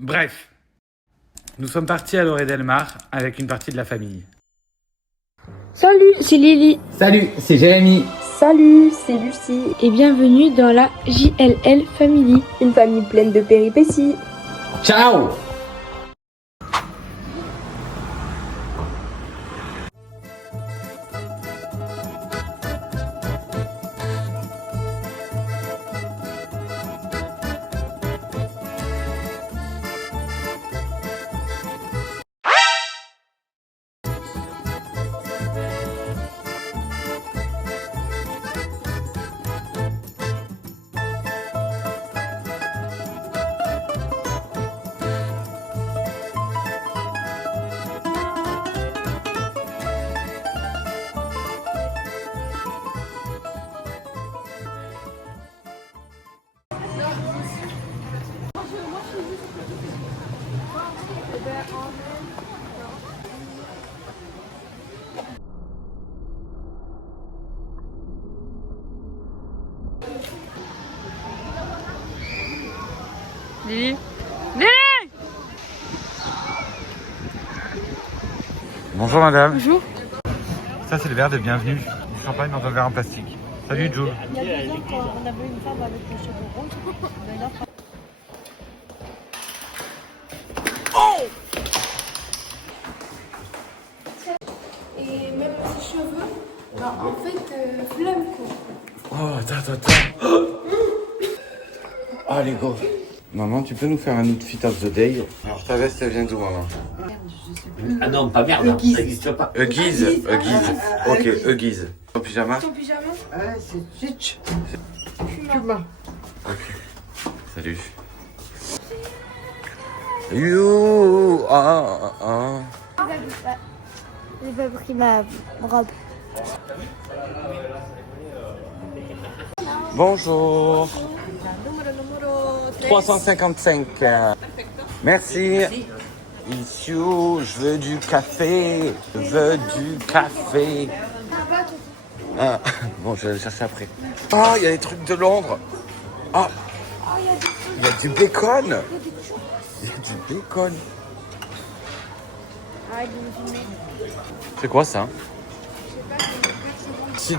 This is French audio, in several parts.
Bref, nous sommes partis à l'Orée Delmar avec une partie de la famille. Salut, c'est Lily. Salut, c'est Jérémy. Salut, c'est Lucie. Et bienvenue dans la JLL Family. Une famille pleine de péripéties. Ciao. Lily. Lily. Bonjour madame. Bonjour. Ça c'est le verre de bienvenue. Du champagne dans un verre en plastique. Salut Jules. Il y a 2 ans, quand on avait une femme avec les cheveux roses, on a une offre. Et même ses cheveux, bah, en fait, flemme quoi. Oh, attends. Allez, go. Maman, tu peux nous faire un outfit of the day? Alors ta veste, elle vient d'où, maman? Ah non, pas merde, hein, ça n'existe pas. Huggies. Ok, Huggies. Ton pyjama? Ton pyjama? C'est Zitch. Puma. Ok. Salut. You. J'ai pas pris ma robe. Bonjour. 355. Merci. Ici, je veux du café. Ah, bon, je vais le chercher après. Ah, il y a des trucs de Londres. Ah, il y a du bacon. C'est quoi ça? C'est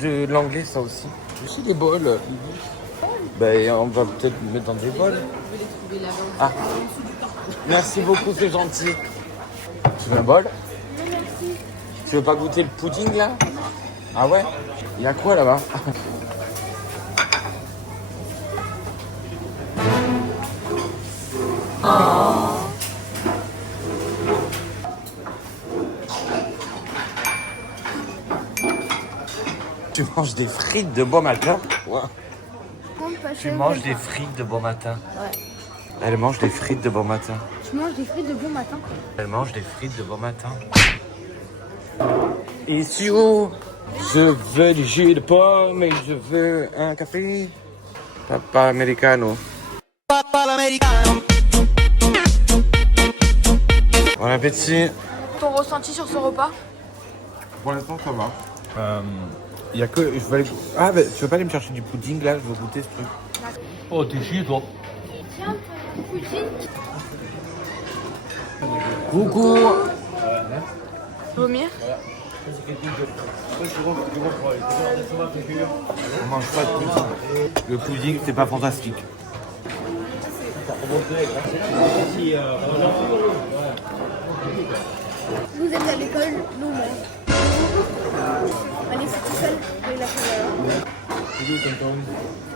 de l'anglais ça aussi. Aussi des bols. Ben, on va peut-être le mettre dans des bols. Ah, merci beaucoup, c'est gentil. Tu veux un bol? Merci. Tu veux pas goûter le pudding là? Ah ouais? Il y a quoi là-bas? Tu manges des frites de bon matin? Ouais. Tu manges des frites de bon matin? Ouais. Elle mange des frites de bon matin. Je mange des frites de bon matin. Elle mange des frites de bon matin. Ici où? Je veux du jus de pomme et je veux un café. Papa americano. Bon appétit. Ton ressenti sur ce repas? Pour l'instant ça va. Il y a que. Je veux aller... Ah bah tu veux pas aller me chercher du pudding là? Je veux goûter ce truc. Oh, t'es chier, toi. Tiens, pudding. Coucou. Vomir? On mange pas de pudding. Le pudding c'est pas fantastique. Vous êtes à l'école, nous on mange. Allez, c'est tout seul. Et la là.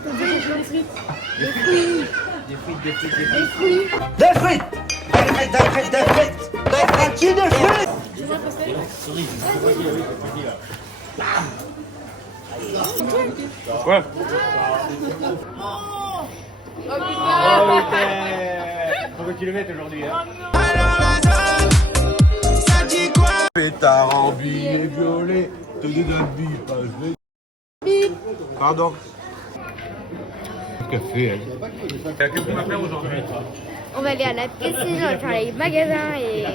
On veut des plein de frites. Des fruits. Des fruits. Ouais. Faut que tu le mettes aujourd'hui, hein. Pétard en billet violet, te donne un bille, pas je Pardon. Café, elle. Il y a que pour faire aujourd'hui. On va aller à la piscine, on va faire les magasins et...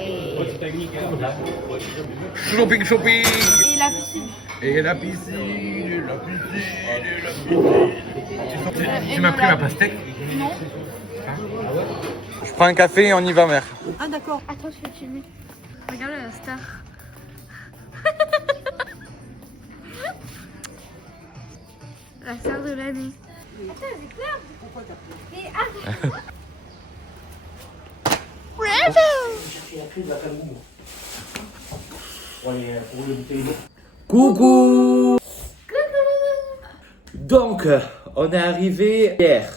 Shopping. Et la piscine? Et la piscine, et la piscine, et la piscine. Tu m'as pris ma pastèque? Non. Je prends un café et on y va, mère. Ah d'accord. Attends, je vais filmer. Regarde la star. La star de l'année. Attends, j'ai peur. Mais arrête. Coucou. Donc, on est arrivé hier.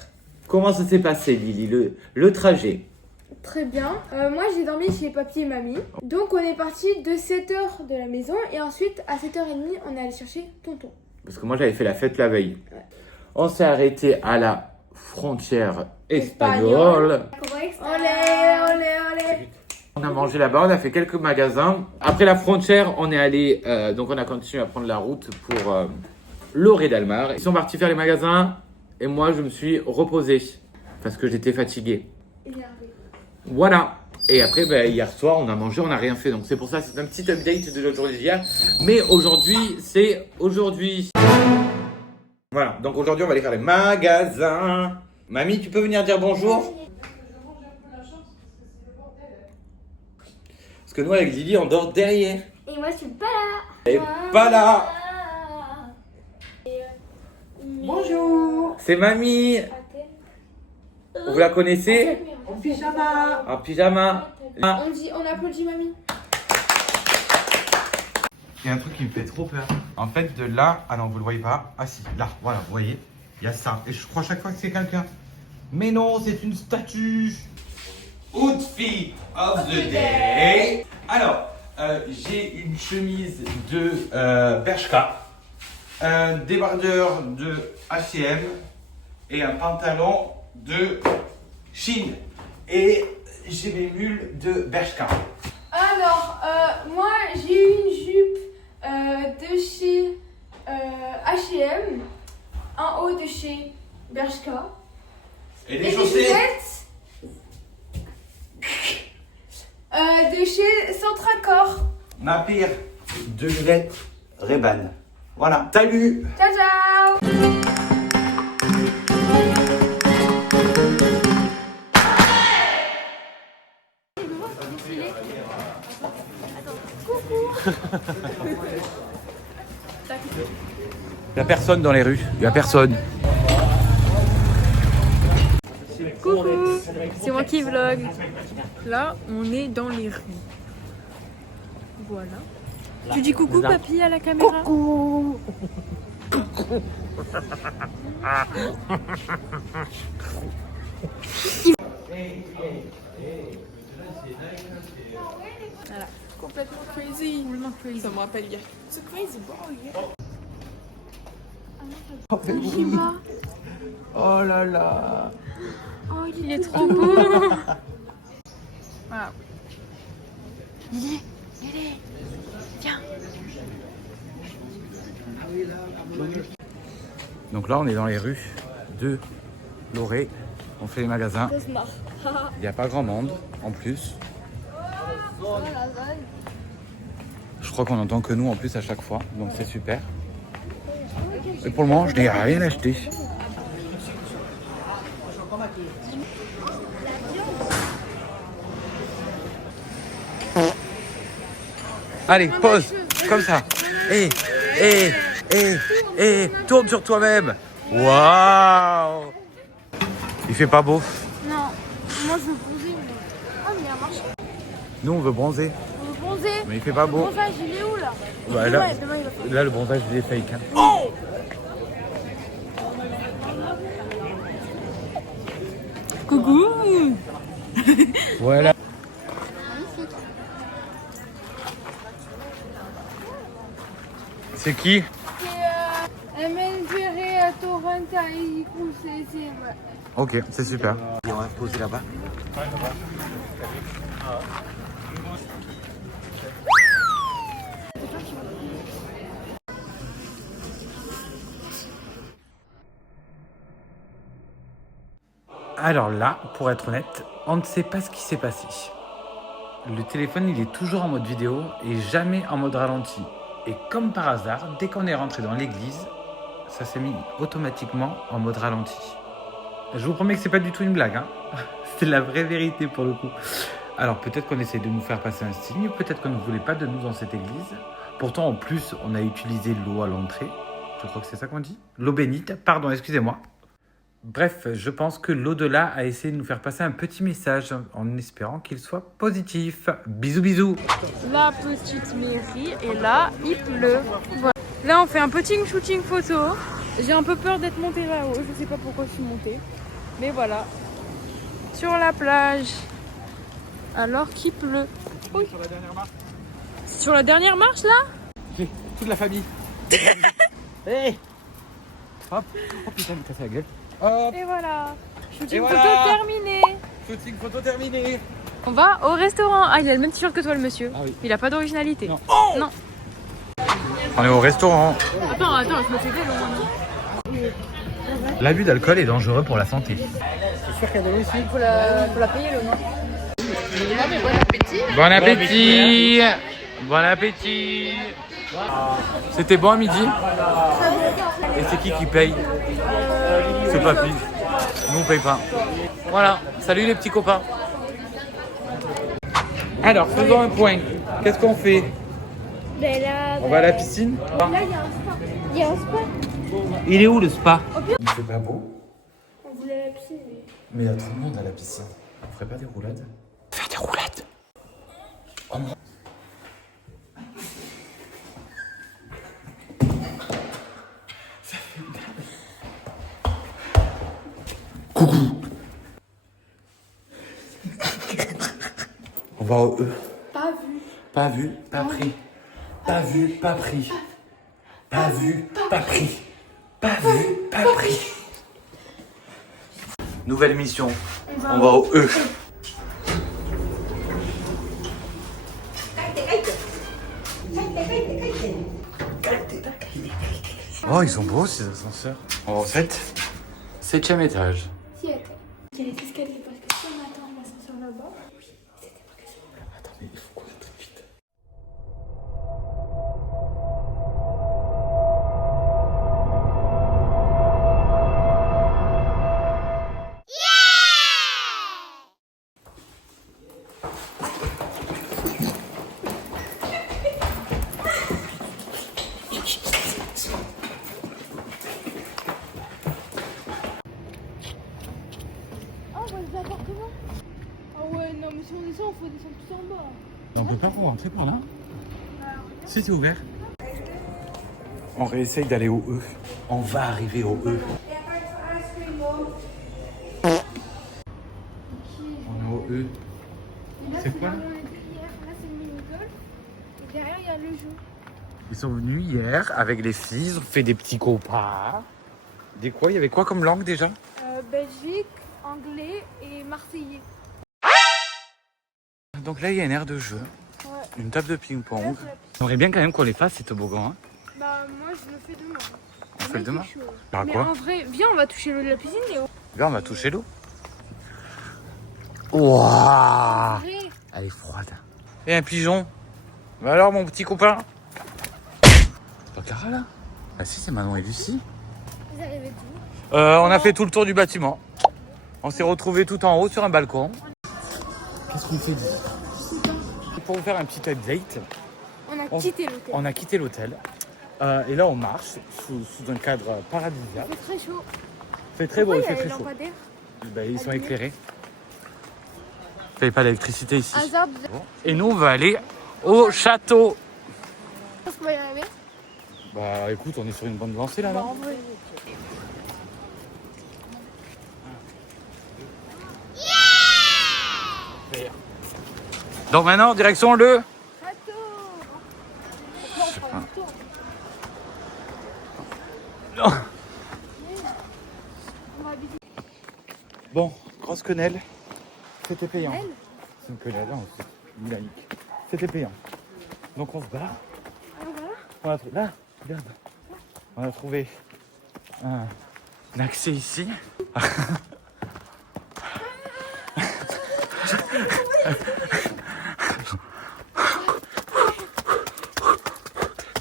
Comment ça s'est passé, Lily, le trajet? Très bien. Moi, j'ai dormi chez papy et mamie. Donc, on est parti de 7h de la maison. Et ensuite, à 7h30, on est allé chercher tonton. Parce que moi, j'avais fait la fête la veille. Ouais. On s'est arrêté à la frontière espagnole. Olé, olé, olé. On a mangé là-bas, on a fait quelques magasins. Après la frontière, on est allé, donc on a continué à prendre la route pour Lloret d'Almar. Ils sont partis faire les magasins et moi, je me suis reposé parce que j'étais fatigué. Voilà. Et après, hier soir, on a mangé, on n'a rien fait. Donc c'est pour ça, c'est un petit update de notre journée d'hier. Mais aujourd'hui, c'est aujourd'hui. Voilà. Donc aujourd'hui, on va aller faire les magasins. Mamie, tu peux venir dire bonjour? Parce que nous, avec Lily, on dort derrière. Et moi, je suis pas là. Elle est pas là. Bonjour. C'est Mamie. Vous la connaissez? En pyjama. En pyjama. On applaudit mamie. Il y a un truc qui me fait trop peur. En fait, de là... Ah non, vous le voyez pas. Ah si, là, voilà, vous voyez. Il y a ça. Et je crois chaque fois que c'est quelqu'un. Mais non, c'est une statue. Outfit of the day. Alors, j'ai une chemise de Bershka, un débardeur de H&M et un pantalon de Shein. Et j'ai mes mules de Bershka. Alors, moi, j'ai eu une jupe de chez H&M, un haut de chez Bershka. Et des chaussettes de chez Centracor. Ma pire de Juliette Reban. Voilà. Salut. Ciao, ciao. Il n'y a personne dans les rues. Il n'y a personne. Coucou, c'est moi qui vlog. Là, on est dans les rues. Voilà. Tu dis coucou, papy, à la caméra? Coucou. Voilà. Complètement crazy. Ça me rappelle hier. C'est crazy boy. Oh là là. Oh, il est trop beau. Voilà. Lily, viens. Donc là, on est dans les rues de Lloret. On fait les magasins. Il n'y a pas grand monde en plus. Je crois qu'on entend que nous en plus à chaque fois. Donc c'est super. Et pour le moment, je n'ai rien acheté. Allez, pause, comme ça. Et, tourne sur toi-même. Waouh. Il fait pas beau. Non, moi je veux bronzer. Ah, mais il a marché. Nous, on veut bronzer. On veut bronzer. Mais il fait pas Le beau. bronzage, il est où là? Bah, Demain, il va faire. là, le bronzage, il est fake. Hein. Oh! Coucou. Voilà. C'est qui? C'est MNVR Torrenta et c'est Ok, c'est super. Et on va poser là-bas. Alors là, pour être honnête, on ne sait pas ce qui s'est passé. Le téléphone, il est toujours en mode vidéo et jamais en mode ralenti. Et comme par hasard, dès qu'on est rentré dans l'église, ça s'est mis automatiquement en mode ralenti. Je vous promets que c'est pas du tout une blague, hein. C'est la vraie vérité pour le coup. Alors peut-être qu'on essaie de nous faire passer un signe, peut-être qu'on ne voulait pas de nous dans cette église. Pourtant en plus on a utilisé l'eau à l'entrée. Je crois que c'est ça qu'on dit. L'eau bénite, pardon, excusez-moi. Bref, je pense que l'au-delà a essayé de nous faire passer un petit message en espérant qu'il soit positif. Bisous bisous. La petite mairie et là il pleut. Voilà. Là on fait un petit shooting photo. J'ai un peu peur d'être montée là-haut, je sais pas pourquoi je suis montée. Mais voilà. Sur la plage. Alors qu'il pleut. Oui. Sur la dernière marche. Sur la dernière marche là? Toute la famille. Hey. Hop. Oh putain, me casser la gueule. Hop. Et voilà. Shooting Et photo voilà. terminé. Shooting photo terminé. On va au restaurant. Ah, il a le même t-shirt que toi le monsieur. Ah oui. Il a pas d'originalité. Non. Non. On est au restaurant. Attends, je me fais vélo maintenant. L'abus d'alcool est dangereux pour la santé. Faut la payer le nom. Bon appétit. Bon appétit. C'était bon à midi. Et c'est qui paye? C'est papy. Nous on paye pas. Voilà, salut les petits copains. Alors, faisons un point. Qu'est-ce qu'on fait? Ben là, On va à la piscine? là, il y a un spa. Il est où le spa? Il fait pas beau. On voulait la piscine, mais... Mais il y a tout le monde à la piscine. On ferait pas des roulades? Faire des roulades? Oh mon... Coucou. On va au E. Pas vu. Pas vu, pas pris. Pas vu, pas pris. Pas vu, pas pris. Pas vu, pas pris. Nouvelle mission. On va au E. Oh, ils sont beaux ces ascenseurs. On va au 7e étage. Si, attends. Il y a les escaliers parce que si on attend l'ascenseur là-bas... Oui, c'était pas que ça. Attends, mais il faut courir tout de suite. Ah, on voit les appartements. Ah ouais, non, mais si on descend, il faut descendre tout en bas. On peut pas rentrer par là? Si, c'est ouvert. On réessaye d'aller au E. On va arriver au E. On est au E. C'est quoi? Là, on était hier. Là, c'est le mini-golf. Et derrière, il y a le jeu. Ils sont venus hier avec les filles, ils ont fait des petits copains. Des quoi? Il y avait quoi comme langue déjà? Belgique, anglais et marseillais. Donc là, il y a une aire de jeu, Ouais. une table de ping-pong. J'aimerais bien quand même qu'on les fasse, ces toboggans. Hein. Bah, moi, je le fais demain. On fait le demain? Par Mais quoi? en vrai, viens, on va toucher l'eau de la piscine et Là, on va toucher l'eau. Waouh! vrai. Elle est froide. Et un pigeon? Bah alors, mon petit copain? C'est pas Clara, là? Ah si, c'est Manon et Lucie. Vous arrivez d'où? On a fait tout le tour du bâtiment. On s'est retrouvés tout en haut sur un balcon. Qu'est-ce qu'on s'est dit? Pour vous faire un petit update, On a quitté l'hôtel. on a quitté l'hôtel. Et là, on marche sous un cadre paradisiaque. Il fait très chaud. Il fait très beau, il Pourquoi fait il y a très les chaud. lampadaires? Ben, ils sont éclairés. Il n'y avait pas d'électricité ici. Hasard, Et nous, on va aller au château. je pense qu'on va y arriver. Bah écoute, on est sur une bonne lancée là, non? En vrai. Donc maintenant, direction le... Non. Bon, grosse quenelle. C'était payant. C'est une quenelle, hein, aussi. Dynamique. C'était payant. Donc on se barre. On a trouvé... Là, regarde. On a trouvé un accès ici.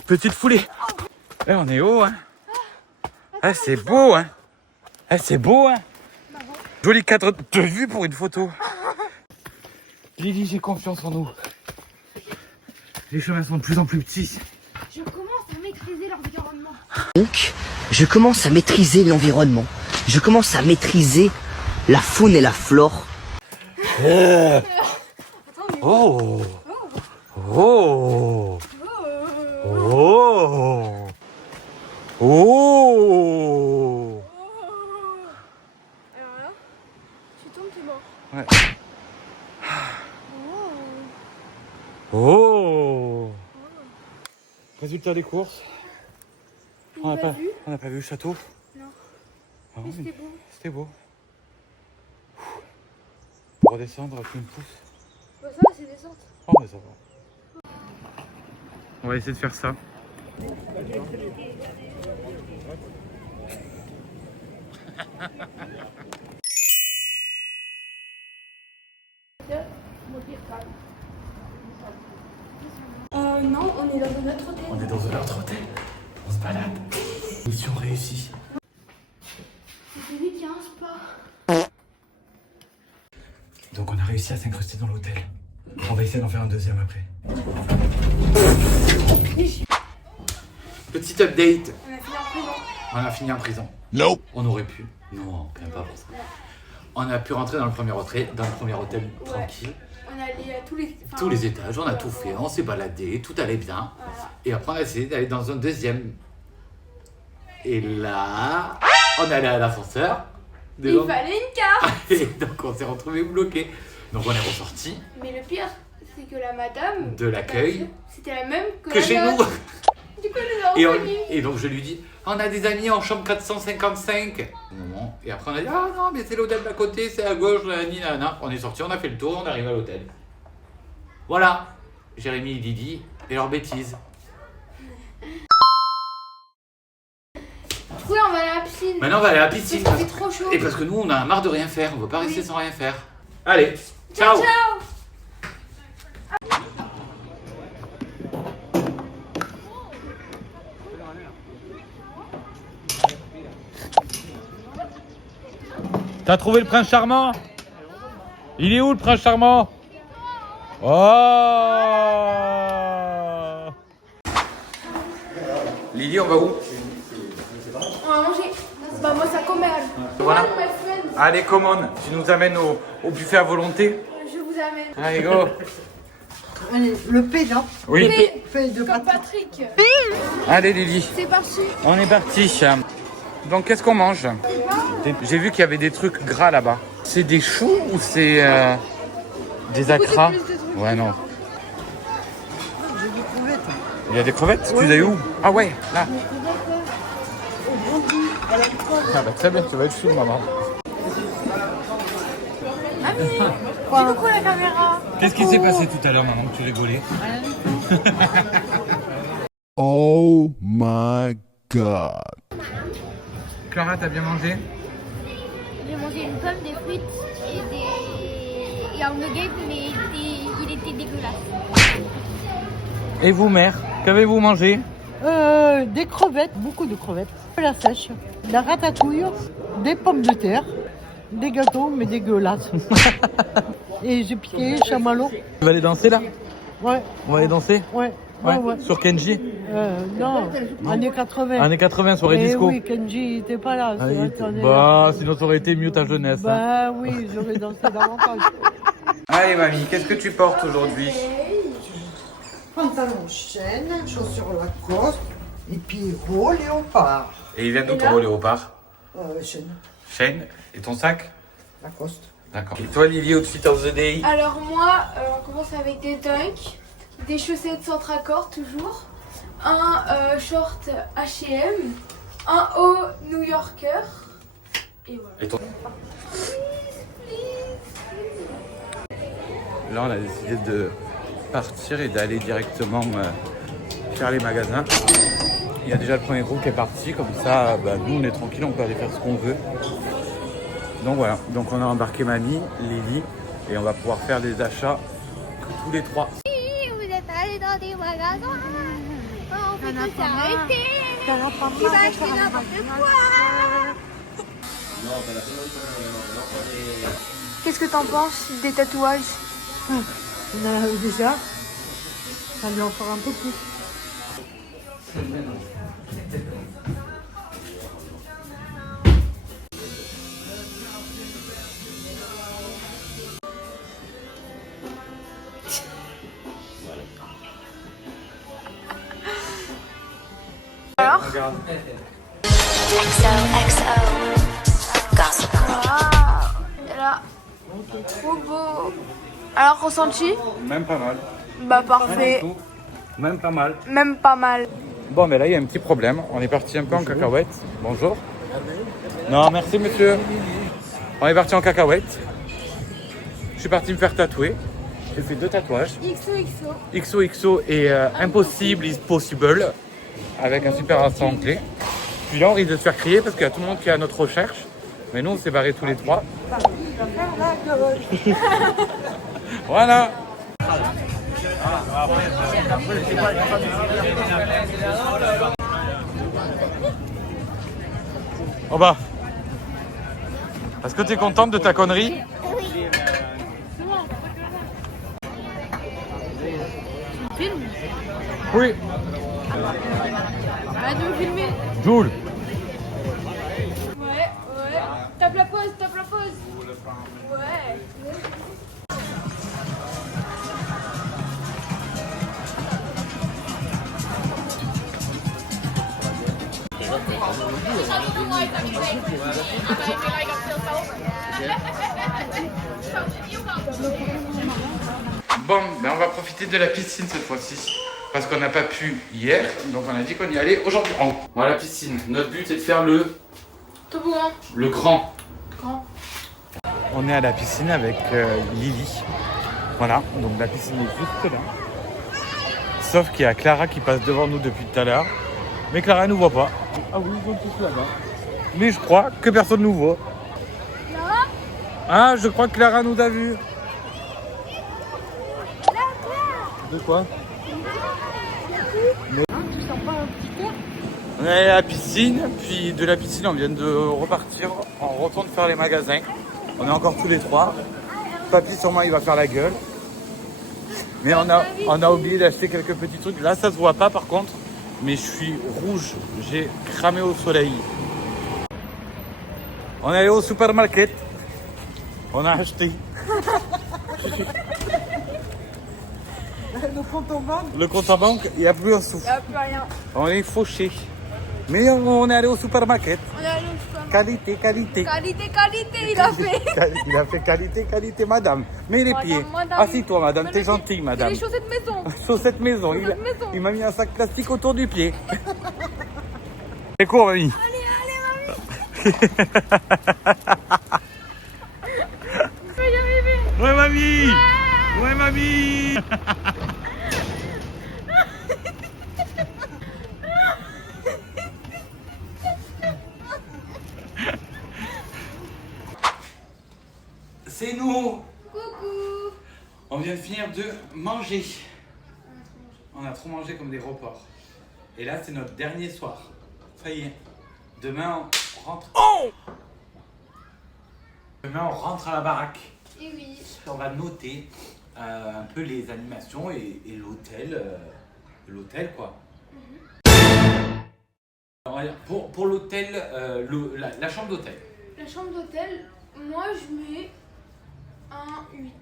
Petite foulée. Eh, on est haut, hein. Eh, c'est beau, hein. Eh, c'est beau, hein. Joli cadre de vue pour une photo. Lily, j'ai confiance en nous. Les chemins sont de plus en plus petits. Je commence à maîtriser l'environnement. Donc, je commence à maîtriser l'environnement. Je commence à maîtriser la faune et la flore. Oh. Oh. Oh. Oh. Alors là, tu tombes, t'es mort. Ouais. Oh. Résultat des courses. On n'a pas vu le château. Non. Ah, Mais oui, c'était beau. C'était beau. Pour redescendre, tu me pousses. Bah ça, c'est descente. Oh, mais ça va. On va essayer de faire ça. Non, on est dans un autre hôtel. On est dans un autre hôtel. On se balade. Mission réussie. C'est lui qui a un spa. Donc on a réussi à s'incruster dans l'hôtel. On va essayer d'en faire un deuxième après. Petit update. On a fini en prison. On a fini en prison. Non. On aurait pu. Non, quand même pas pour ça. On a pu rentrer dans le premier hôtel, tranquille. On a allé à tous les... Tous les étages, on a tout fait, on s'est baladé, tout allait bien. Voilà. Et après on a essayé d'aller dans un deuxième. Et là, on est allé à l'ascenseur. Il fallait une carte. Et donc on s'est retrouvé bloqué. Donc on est ressorti Mais le pire, c'est que la madame... de l'accueil c'était la même que que la chez nous. nôtre. Du coup, nous Et, avons connu. et donc je lui dis, on a des amis en chambre 455. Et après on a dit, ah non mais c'est l'hôtel d'à côté, c'est à gauche, nanana. On est sorti, on a fait le tour, on arrive à l'hôtel. Voilà, Jérémy et Didi et leurs bêtises. Du coup, là, on va aller à la piscine. Maintenant on va aller à la piscine. Parce qu'il fait trop chaud. Et parce que nous on a marre de rien faire, on veut pas rester sans rien faire. Allez, ciao. Ciao. T'as trouvé le prince charmant? Il est où le prince charmant? Oh! Lily, on va où? On va manger. Bah, moi, ça commande. Voilà. My friend. Allez, commande. Tu nous amènes au buffet à volonté. Je vous amène. Allez, go. Allez, le P, non? Oui. P de Comme Patrick. Patrick. Allez, Lily. C'est parti. On est parti. Donc, qu'est-ce qu'on mange? J'ai vu qu'il y avait des trucs gras là-bas. C'est des choux ou c'est des acras? Ouais, non. J'ai des crevettes. Il y a des crevettes? Tu les as eu où? Ah ouais, là. Au Bondy, à la colle. Ah bah très bien, ça va être chou, maman. Pourquoi la caméra? Qu'est-ce qui s'est passé tout à l'heure, maman, que tu rigolais? Oh my god. Clara, t'as bien mangé? J'ai mangé une pomme, des frites et un nugget, mais il était dégueulasse. Et vous, mère, qu'avez-vous mangé? Des crevettes, beaucoup de crevettes. De la sèche, de la ratatouille, des pommes de terre, des gâteaux, mais dégueulasses. Et j'ai piqué chamallow. Tu vas aller danser là? Ouais. On va aller danser? Ouais. Sur Kenji? Non, années 80. Années 80, soirée Eh disco. oui, Kenji, il était pas là. Ah, c'est il vrai était- qu'on est Bah, sinon ça aurait été mieux ta jeunesse. hein. Bah oui, j'aurais dansé davantage. Allez, mamie, qu'est-ce que tu portes aujourd'hui? Pantalon chaîne, chaussures Lacoste, et puis haut léopard. Et il vient d'où ton beau léopard? Chaîne, Shane, et ton sac? Lacoste. D'accord. Et toi, Lily, outfit of the day? Alors moi, on commence avec des dunks, des chaussettes Centracor toujours, un short H&M, un haut New Yorker, et voilà. Et ton... Là, on a décidé de partir et d'aller directement faire les magasins. Il y a déjà le premier groupe qui est parti, comme ça, bah, nous, on est tranquille, on peut aller faire ce qu'on veut. Donc voilà, donc on a embarqué mamie, Lily, et on va pouvoir faire des achats tous les trois. Vous êtes allés dans des magasins. On Qu'est-ce que t'en penses des tatouages? Déjà, ça lui en fera un peu plus. Alors Regarde. Et là, trop beau. Alors, ressenti? Même pas mal. Bah, parfait. Même pas mal. Même pas mal. Bon, mais là, il y a un petit problème. On est parti un peu en cacahuète. Bonjour. Non, merci, monsieur. On est parti en cacahuète. Je suis parti me faire tatouer. J'ai fait 2 tatouages. XOXO. XOXO et Impossible is Possible. Avec un super accent anglais. Puis là, on risque de se faire crier parce qu'il y a tout le monde qui est à notre recherche. Mais nous, on s'est barrés tous les 3. Voilà. Oh bah. Est-ce que tu es contente de ta connerie? Oui. Arrête de me filmer. Jules. Ouais. Tape la pause. Ouais. Bon, ben on va profiter de la piscine cette fois-ci. Parce qu'on n'a pas pu hier, donc on a dit qu'on y allait aujourd'hui. Voilà la piscine. Notre but est de faire le Toboggan. Le grand. Grand. On est à la piscine avec Lily. Voilà, donc la piscine est juste là. Sauf qu'il y a Clara qui passe devant nous depuis tout à l'heure. Mais Clara ne nous voit pas. Ah oui, ils sont tous là-bas. Mais je crois que personne ne nous voit. Clara? Ah, je crois que Clara nous a vus. De quoi? On est allé à la piscine, puis de la piscine on vient de repartir, on retourne faire les magasins. On est encore tous les 3. Papy sûrement il va faire la gueule. Mais on a oublié d'acheter quelques petits trucs. Là ça se voit pas par contre, mais je suis rouge, j'ai cramé au soleil. On est allé au supermarket, on a acheté. Le compte en banque, il n'y a plus un sou. Il n'y a plus rien. On est fauché. Mais on est allé au supermarket. On est allé au supermarché. Qualité, qualité. Qualité, il a fait. Il a fait qualité, qualité, madame. Mets les pieds. Madame. Assis-toi, madame, t'es gentille, madame. Les chaussettes maison. Chaussettes maison. Chaussettes maison. Il m'a mis un sac plastique autour du pied. C'est court, mamie. Allez, mamie. Ouais, mamie. Ouais, mamie. C'est nous. Coucou. On vient de finir de manger. On a trop mangé comme des gros porcs. Et là, c'est notre dernier soir. Ça y est. Demain, on rentre. Oh! Demain, on rentre à la baraque. Et oui. On va noter un peu les animations et l'hôtel. L'hôtel, quoi. On va dire, pour l'hôtel, la chambre d'hôtel. La chambre d'hôtel, moi je mets un 8.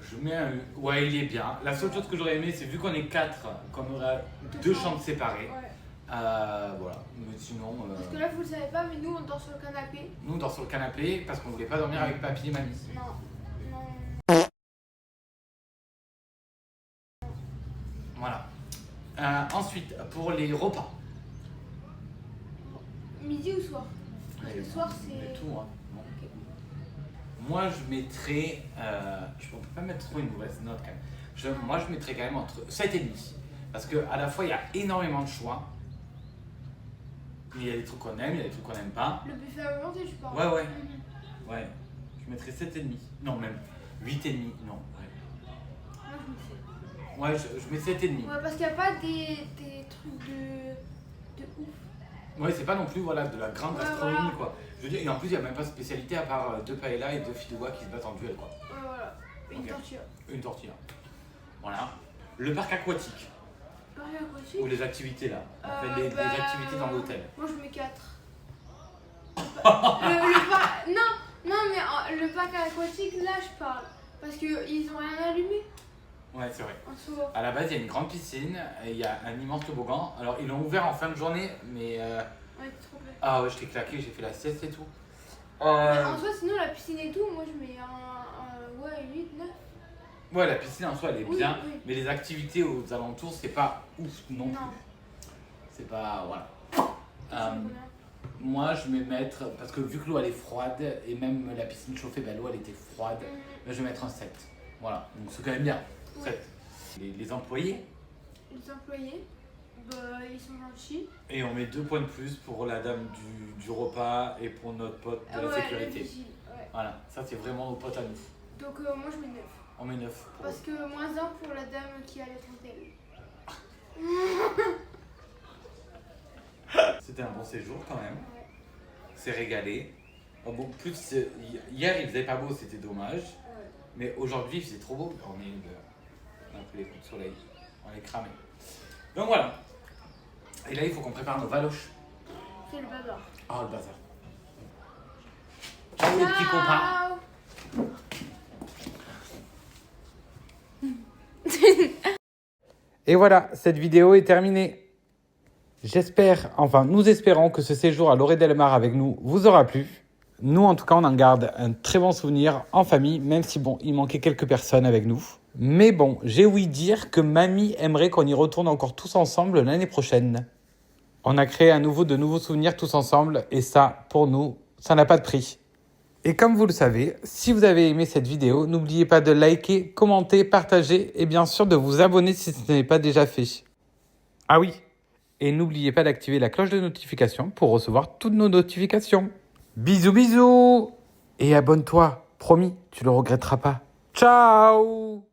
Je mets un... Ouais, il est bien. La seule chose que j'aurais aimé, c'est vu qu'on est 4, qu'on aura 2 chambres séparées. Ouais. Voilà. Mais sinon... Parce que là, vous le savez pas, mais nous on dort sur le canapé. Nous, on dort sur le canapé parce qu'on voulait pas dormir avec papy et mamie. Non. Voilà. Ensuite, pour les repas. Midi ou soir? Parce que le soir, c'est... Tout, hein. Bon. Moi, je mettrais... je peux pas mettre trop une mauvaise note, quand même. Moi, je mettrais quand même entre 7,5. Parce qu'à la fois, il y a énormément de choix. Il y a des trucs qu'on aime, il y a des trucs qu'on n'aime pas. Le buffet à volonté, je parle. Ouais. Ouais. Je mettrais 7,5. Non, même 8,5. Non, ouais. Moi, je me fais. Ouais, je mets 7,5. Ouais, parce qu'il n'y a pas des truc de ouf. Ouais, c'est pas non plus voilà, de la grande Ouais, gastronomie voilà. quoi. Je veux dire, et en plus, il n'y a même pas de spécialité à part 2 paella et 2 fideuà qui se battent en duel quoi. Ouais, voilà. Une Ok. tortilla. Une tortilla. Voilà. Le parc aquatique, Pareil à côté. ou les activités là. En fait, les Bah, activités dans l'hôtel. Moi je mets 4. Non, mais le parc aquatique, là je parle. Parce qu'ils ont rien allumé Ouais, c'est vrai. en soi. À la base, il y a une grande piscine, et il y a un immense toboggan. Alors, ils l'ont ouvert en fin de journée, mais. Ouais, c'est trop bien. Ah ouais, je t'ai claqué, j'ai fait la sieste et tout. Mais en soi, sinon la piscine et tout, moi je mets ouais, 8, 9. Ouais, la piscine en soi, elle est Oui, bien, oui. mais les activités aux alentours, c'est pas ouf non plus. Non. C'est pas. Voilà. C'est combien Moi, je vais mettre. Parce que vu que l'eau elle est froide, et même la piscine chauffée, bah, l'eau elle était froide, bah, je vais mettre un 7. Voilà, donc c'est quand même bien. Ouais. 7. Les employés, Les employés, bah ils sont gentils. et on met 2 points de plus pour la dame du repas et pour notre pote de la Ouais, le sécurité. vigile, ouais. Voilà, ça c'est vraiment nos potes à nous. Donc moi je mets 9. On met 9 pour Parce que moins 1 pour la dame qui allait tenter. C'était un bon séjour quand même. C'est régalé. Oh, bon, plus, hier il faisait pas beau, c'était dommage. Mais aujourd'hui il faisait trop beau. On a pris les coups de soleil. On est cramé. Donc voilà. Et là il faut qu'on prépare nos valoches. C'est le bazar. Oh le bazar. Ciao les petits copains. Et voilà, cette vidéo est terminée. J'espère, enfin nous espérons que ce séjour à Lloret del Mar avec nous vous aura plu. Nous en tout cas on en garde un très bon souvenir en famille, même si bon, il manquait quelques personnes avec nous. Mais bon, j'ai ouï dire que mamie aimerait qu'on y retourne encore tous ensemble l'année prochaine. On a créé de nouveaux souvenirs tous ensemble et ça, pour nous, ça n'a pas de prix. Et comme vous le savez, si vous avez aimé cette vidéo, n'oubliez pas de liker, commenter, partager et bien sûr de vous abonner si ce n'est pas déjà fait. Ah oui, et n'oubliez pas d'activer la cloche de notification pour recevoir toutes nos notifications. Bisous bisous. Et abonne-toi, promis, tu le regretteras pas. Ciao.